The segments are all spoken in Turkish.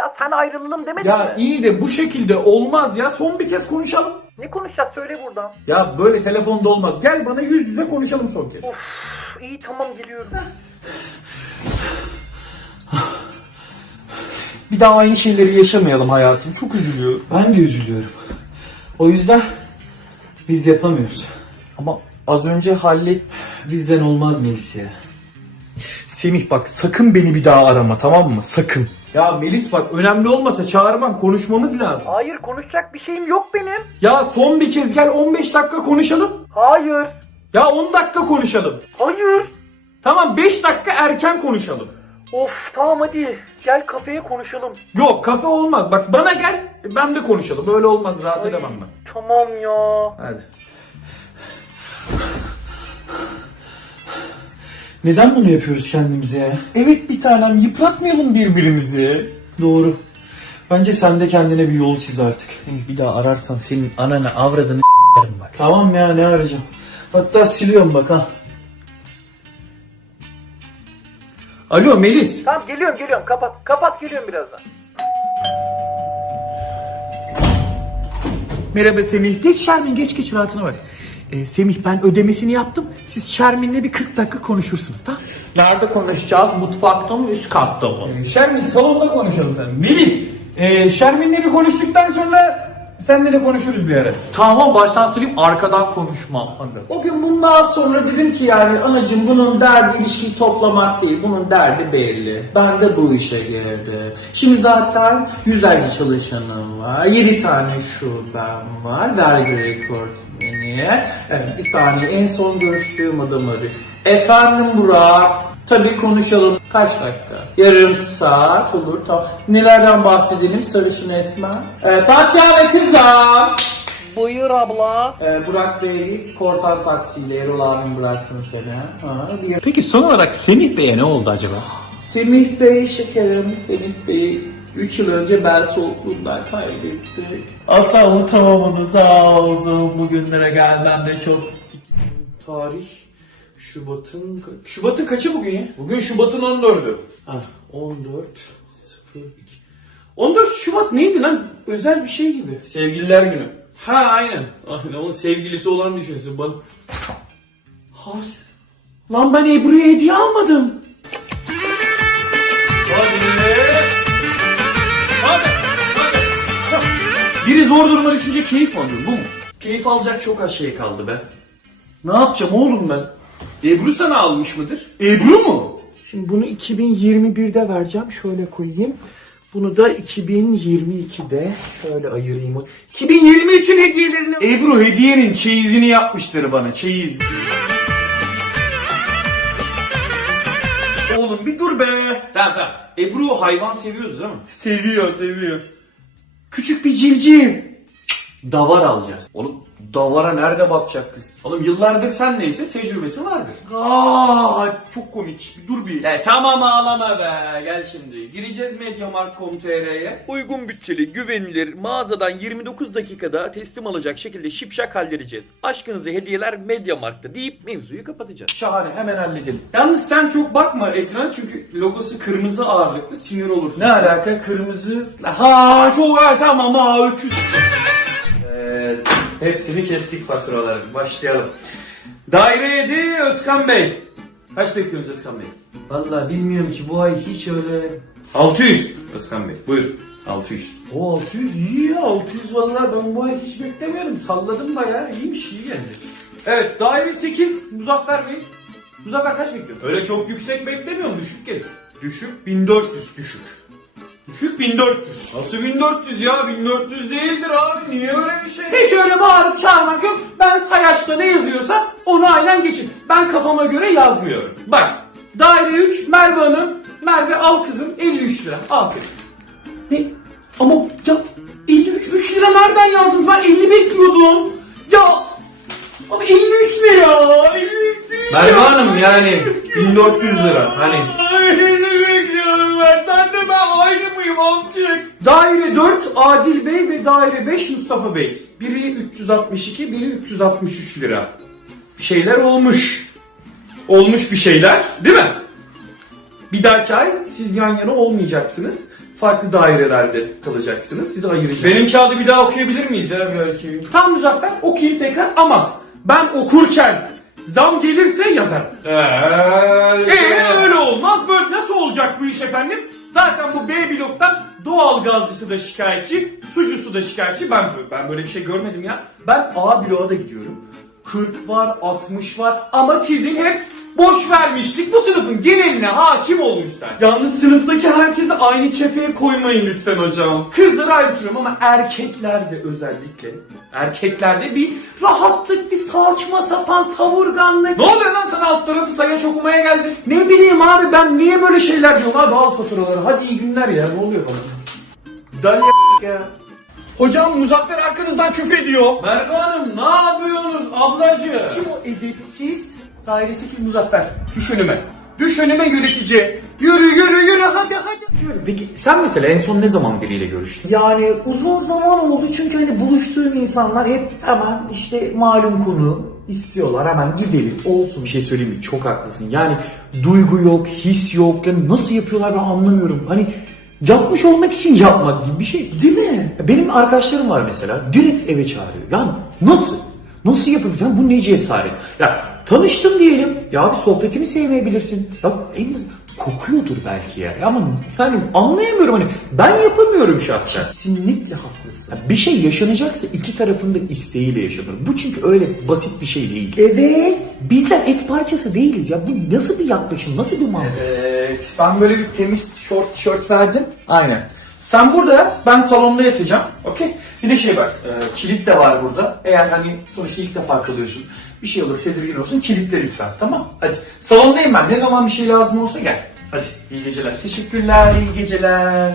Ya sen ayrılalım demedin Ya mi? iyi de bu şekilde olmaz ya. Son bir kez konuşalım. Ne konuşacağız söyle buradan. Ya böyle telefonda olmaz. Gel bana yüz yüze konuşalım son kez. Of iyi tamam geliyorum. Bir daha aynı şeyleri yaşamayalım hayatım. Çok üzülüyorum. Ben de üzülüyorum. O yüzden biz yapamıyoruz. Ama az önce hallet bizden olmaz Melis ya. Semih bak sakın beni bir daha arama tamam mı? Sakın. Ya Melis bak önemli olmasa çağırmam konuşmamız lazım. Hayır konuşacak bir şeyim yok benim. Ya son bir kez gel 15 dakika konuşalım. Hayır. Ya 10 dakika konuşalım. Hayır. Tamam 5 dakika erken konuşalım. Of tamam hadi gel kafeye konuşalım. Yok kafe olmaz. Bak bana gel ben de konuşalım. Böyle olmaz rahat Ay, edemem ben. Tamam ya. Hadi. Neden bunu yapıyoruz kendimize ya? Evet bir tanem yıpratmayalım birbirimizi. Doğru. Bence sen de kendine bir yol çiz artık. Bir daha ararsan senin ananı avradını bak. Tamam ya ne arayacağım. Hatta siliyorum bak ha. Alo Melis. Tamam geliyorum geliyorum kapat. Kapat geliyorum birazdan. Merhaba Semih. Geç Şermin geç geç rahatına bak. Ee, Semih ben ödemesini yaptım. Siz Şermin'le bir 40 dakika konuşursunuz tamam Nerede konuşacağız? Mutfakta mı üst katta mı? Şermin salonda konuşalım sen. Melis. E, Şermin'le bir konuştuktan sonra seninle de konuşuruz bir ara. Tamam baştan söyleyeyim arkadan konuşmam. Hadi. O gün bundan sonra dedim ki yani anacım bunun derdi ilişkiyi toplamak değil. Bunun derdi belli. Ben de bu işe girdim. Şimdi zaten yüzlerce çalışanım var. Yedi tane şubem var. Vergi rekortmeni. Evet, bir saniye en son görüştüğüm adam arıyor. Efendim Burak. Tabii konuşalım. Kaç dakika? Yarım saat olur. Tamam. Nelerden bahsedelim? Sarışın Esmer. Ee, Tatyana kızım. Buyur abla. Ee, Burak Bey'e git korsan taksiyle Erol abim bıraksın seni. Ha, bir- Peki son olarak Semih Bey'e ne oldu acaba? Semih Bey şekerim, Semih Bey 3 yıl önce bel soğukluğundan kaybettik. Asla unutamam onu sağ olsun. Bugünlere gelden de çok Tarih Şubat'ın Şubat'ın kaçı bugün ya? Bugün Şubat'ın 14'ü. Ha, 14 02. 14 Şubat neydi lan? Özel bir şey gibi. Sevgililer günü. Ha aynen. Aynen onun sevgilisi olan düşünsün bana. Has. Lan ben Ebru'ya hediye almadım. Biri zor duruma düşünce keyif mi alıyor bu mu? Keyif alacak çok az şey kaldı be. Ne yapacağım oğlum ben? Ebru sana almış mıdır? Ebru mu? Şimdi bunu 2021'de vereceğim. Şöyle koyayım. Bunu da 2022'de şöyle ayırayım. 2023'ün hediyelerini... Ebru hediyenin çeyizini yapmıştır bana çeyiz. Oğlum bir dur be. Tamam tamam. Ebru hayvan seviyordu değil mi? Seviyor, seviyor. Küçük bir civciv. Davar alacağız. Oğlum davara nerede bakacak kız? Oğlum yıllardır sen neyse tecrübesi vardır. Aa, çok komik. Bir dur bir. E tamam ağlama be. Gel şimdi. Gireceğiz Mediamarkt.com.tr'ye. Uygun bütçeli, güvenilir, mağazadan 29 dakikada teslim alacak şekilde şipşak halledeceğiz. Aşkınızı hediyeler Mediamarkt'ta deyip mevzuyu kapatacağız. Şahane, hemen halledelim. Yalnız sen çok bakma ekrana çünkü logosu kırmızı ağırlıklı sinir olursun. Ne alaka? Kırmızı. Ha çok ha tamam ha öküz. Hepsini kestik faturaların. Başlayalım. Daire 7 Özkan Bey. Kaç bekliyorsunuz Özkan Bey? Vallahi bilmiyorum ki bu ay hiç öyle... 600. Özkan Bey buyur. 600. O 600 iyi ya 600 vallahi ben bu ay hiç beklemiyordum. Salladım bayağı iyiymiş iyi geldi. Evet daire 8 Muzaffer Bey. Muzaffer kaç bekliyorsun? Öyle çok yüksek beklemiyorum düşük gelir. Düşük 1400 düşük. Düşük 1400. Nasıl 1400 ya? 1400 değildir abi. Niye öyle bir şey? Hiç öyle bağırıp çağırmak yok. Ben sayaçta ne yazıyorsa onu aynen geçin. Ben kafama göre yazmıyorum. Bak daire 3 Merve Hanım. Merve al kızım 53 lira. Aferin. Ne? Ama ya 53 3 lira nereden yazdınız? Ben 50 bekliyordum. Ya ama 53 ne ya? 53 değil Merve ya. Hanım yani 1400 lira. Hani amcık? Daire 4 Adil Bey ve daire 5 Mustafa Bey. biri 362, biri 363 lira. Bir şeyler olmuş. Olmuş bir şeyler, değil mi? Bir dahaki ay siz yan yana olmayacaksınız. farklı dairelerde kalacaksınız. Sizi ayıracağım. Benim kağıdı bir daha okuyabilir miyiz ya belki? Tam Muzaffer okuyayım tekrar ama ben okurken zam gelirse yazarım. Eee öyle olmaz böyle nasıl olacak bu iş efendim? Zaten bu B bloktan doğal gazcısı da şikayetçi, sucusu da şikayetçi. Ben ben böyle bir şey görmedim ya. Ben A bloğa da gidiyorum. 40 var, 60 var ama sizin hep boş vermişlik bu sınıfın geneline hakim olmuş sen. Yalnız sınıftaki herkesi aynı kefeye koymayın lütfen hocam. Kızları ayrıtıyorum ama erkeklerde özellikle erkeklerde bir rahatlık, bir saçma sapan savurganlık. Ne oluyor lan sana alt tarafı sayaç okumaya geldin? Ne bileyim abi ben niye böyle şeyler diyorum abi al faturaları hadi iyi günler ya ne oluyor bana? Dalya ya. Hocam Muzaffer arkanızdan küfür ediyor. Merve Hanım ne yapıyorsunuz ablacığım? Kim o edepsiz? Daire 8 Muzaffer. Düş önüme. Düş önüme yönetici. Yürü yürü yürü hadi hadi. Peki sen mesela en son ne zaman biriyle görüştün? Yani uzun zaman oldu çünkü hani buluştuğum insanlar hep hemen işte malum konu istiyorlar hemen gidelim olsun. Bir şey söyleyeyim mi? Çok haklısın. Yani duygu yok, his yok. Yani nasıl yapıyorlar ben anlamıyorum. Hani yapmış olmak için yapmak gibi bir şey. Değil mi? Benim arkadaşlarım var mesela. Direkt eve çağırıyor. Yani nasıl? Nasıl yapabilir? Yani bu ne cesaret? Ya tanıştın diyelim. Ya abi sohbetini sevmeyebilirsin. Ya en kokuyordur belki ya. Ama yani anlayamıyorum hani. Ben yapamıyorum şahsen. Kesinlikle haklısın. Ya Bir şey yaşanacaksa iki tarafın da isteğiyle yaşanır. Bu çünkü öyle basit bir şey değil. Evet. Bizler et parçası değiliz ya. Bu nasıl bir yaklaşım, nasıl bir mantık? Evet ben böyle bir temiz şort tişört verdim. Aynen. Sen burada ben salonda yatacağım. Okey. Bir de şey var e, kilit de var burada. Eğer hani sonuçta ilk defa kalıyorsun. Bir şey olur tedirgin olsun kilitle lütfen tamam. Hadi salondayım ben ne zaman bir şey lazım olsa gel. Hadi iyi geceler. Teşekkürler iyi geceler.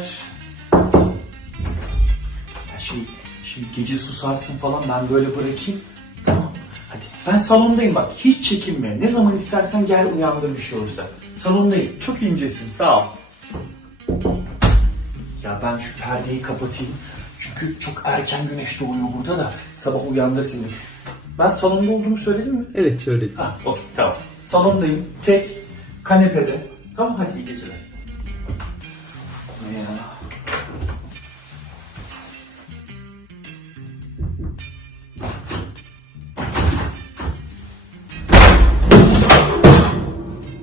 Ya şey, şimdi gece susarsın falan ben böyle bırakayım. Tamam. Hadi ben salondayım bak hiç çekinme. Ne zaman istersen gel uyandır bir şey olursa. Salondayım. Çok incesin sağ ol. Ya ben şu perdeyi kapatayım. Çünkü çok erken güneş doğuyor burada da sabah uyandır seni. Ben salonda olduğumu söyledim mi? Evet söyledim. Ha, okey tamam. Salondayım. Tek. Kanepede. Tamam hadi iyi geceler. Ya?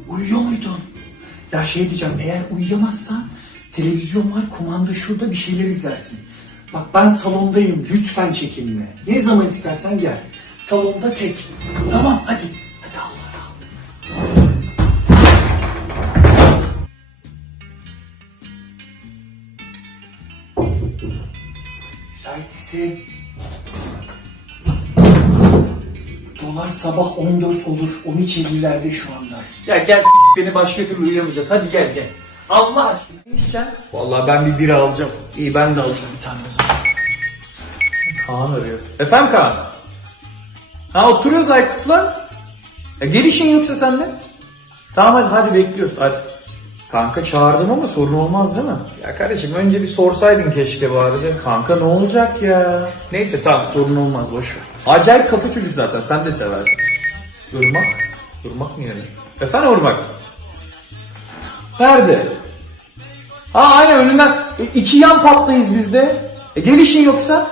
Uyuyor muydun? Ya şey diyeceğim eğer uyuyamazsan televizyon var kumanda şurada bir şeyler izlersin. Bak ben salondayım lütfen çekinme. Ne zaman istersen gel. Salonda tek. Tamam hadi. Hadi Allah Allah. Müsait misin? Dolar sabah 14 olur. 13.50'lerde şu anda. Ya gel s- beni başka türlü uyuyamayacağız. Hadi gel gel. Allah aşkına. İçeceksin? Vallahi ben bir bira alacağım. İyi ben de alayım bir tane o zaman. Kaan arıyor. Efendim Kaan? Ha oturuyoruz Aykut'la. Ya gel işin yoksa sende. Tamam hadi, hadi bekliyoruz hadi. Kanka çağırdım ama sorun olmaz değil mi? Ya kardeşim önce bir sorsaydın keşke bari de. Kanka ne olacak ya? Neyse tamam sorun olmaz boş ver. Acayip kapı çocuk zaten sen de seversin. Irmak? Irmak mı yani? Efendim Irmak? Nerede? Ha aynen önünden. E, iki yan pattayız biz de. E, gel işin yoksa.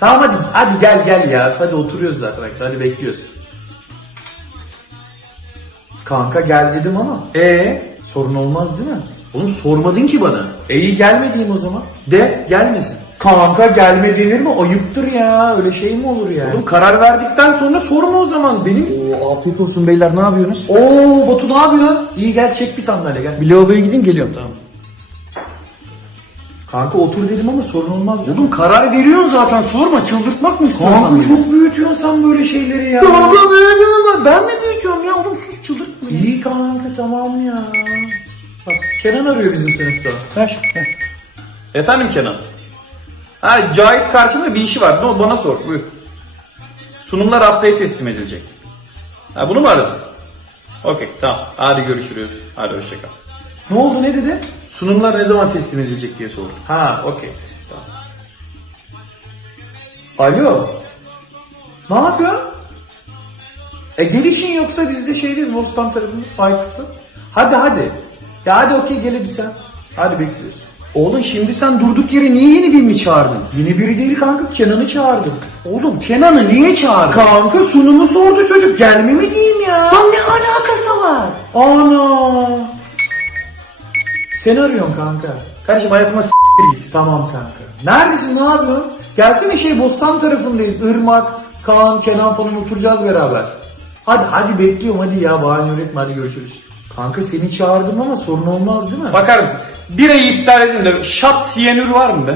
Tamam hadi hadi gel gel ya. Hadi oturuyoruz zaten. Hadi bekliyoruz. Kanka gel dedim ama. E sorun olmaz değil mi? Oğlum sormadın ki bana. E iyi gelme diyeyim o zaman. De gelmesin. Kanka gelme denir mi? Ayıptır ya. Öyle şey mi olur ya? Oğlum karar verdikten sonra sorma o zaman. Benim... Oo, afiyet olsun beyler ne yapıyorsunuz? Oo Batu ne yapıyor? İyi gel çek bir sandalye gel. Bir lavaboya gideyim geliyorum. Tamam. Kanka otur dedim ama sorun olmaz. Oğlum karar veriyorsun zaten sorma çıldırtmak mı istiyorsun? Kanka çok büyütüyorsun sen böyle şeyleri ya. Kanka böyle diyorsun ben mi büyütüyorum ya oğlum sus çıldırtma. İyi kanka tamam ya. Bak Kenan arıyor bizim sınıfta. Ver. Efendim Kenan. Ha Cahit karşımda bir işi var. Ne bana sor. Buyur. Sunumlar haftaya teslim edilecek. Ha bunu mu aradın? Okey tamam. Hadi görüşürüz. Hadi hoşçakal. Ne oldu ne dedi? Sunumlar ne zaman teslim edilecek diye sordu. Ha okey. Tamam. Alo. Ne yapıyor? E gelişin yoksa biz de şeydeyiz Bostan tarafında Aykut'ta. Hadi hadi. Ya hadi okey gel hadi sen. Hadi bekliyoruz. Oğlum şimdi sen durduk yere niye yeni birini çağırdın? Yine biri değil kanka Kenan'ı çağırdım. Oğlum Kenan'ı niye çağırdın? Kanka sunumu sordu çocuk gelme mi diyeyim ya? Lan ne alakası var? Ana. Seni arıyorum kanka. Kardeşim hayatıma s*** git. Tamam kanka. Neredesin ne yapıyorsun? Gelsene şey Bostan tarafındayız. Irmak, Kaan, Kenan falan oturacağız beraber. Hadi hadi bekliyorum hadi ya bahane üretme hadi görüşürüz. Kanka seni çağırdım ama sorun olmaz değil mi? Bakar mısın? Birayı iptal edin de şat siyanür var mı be?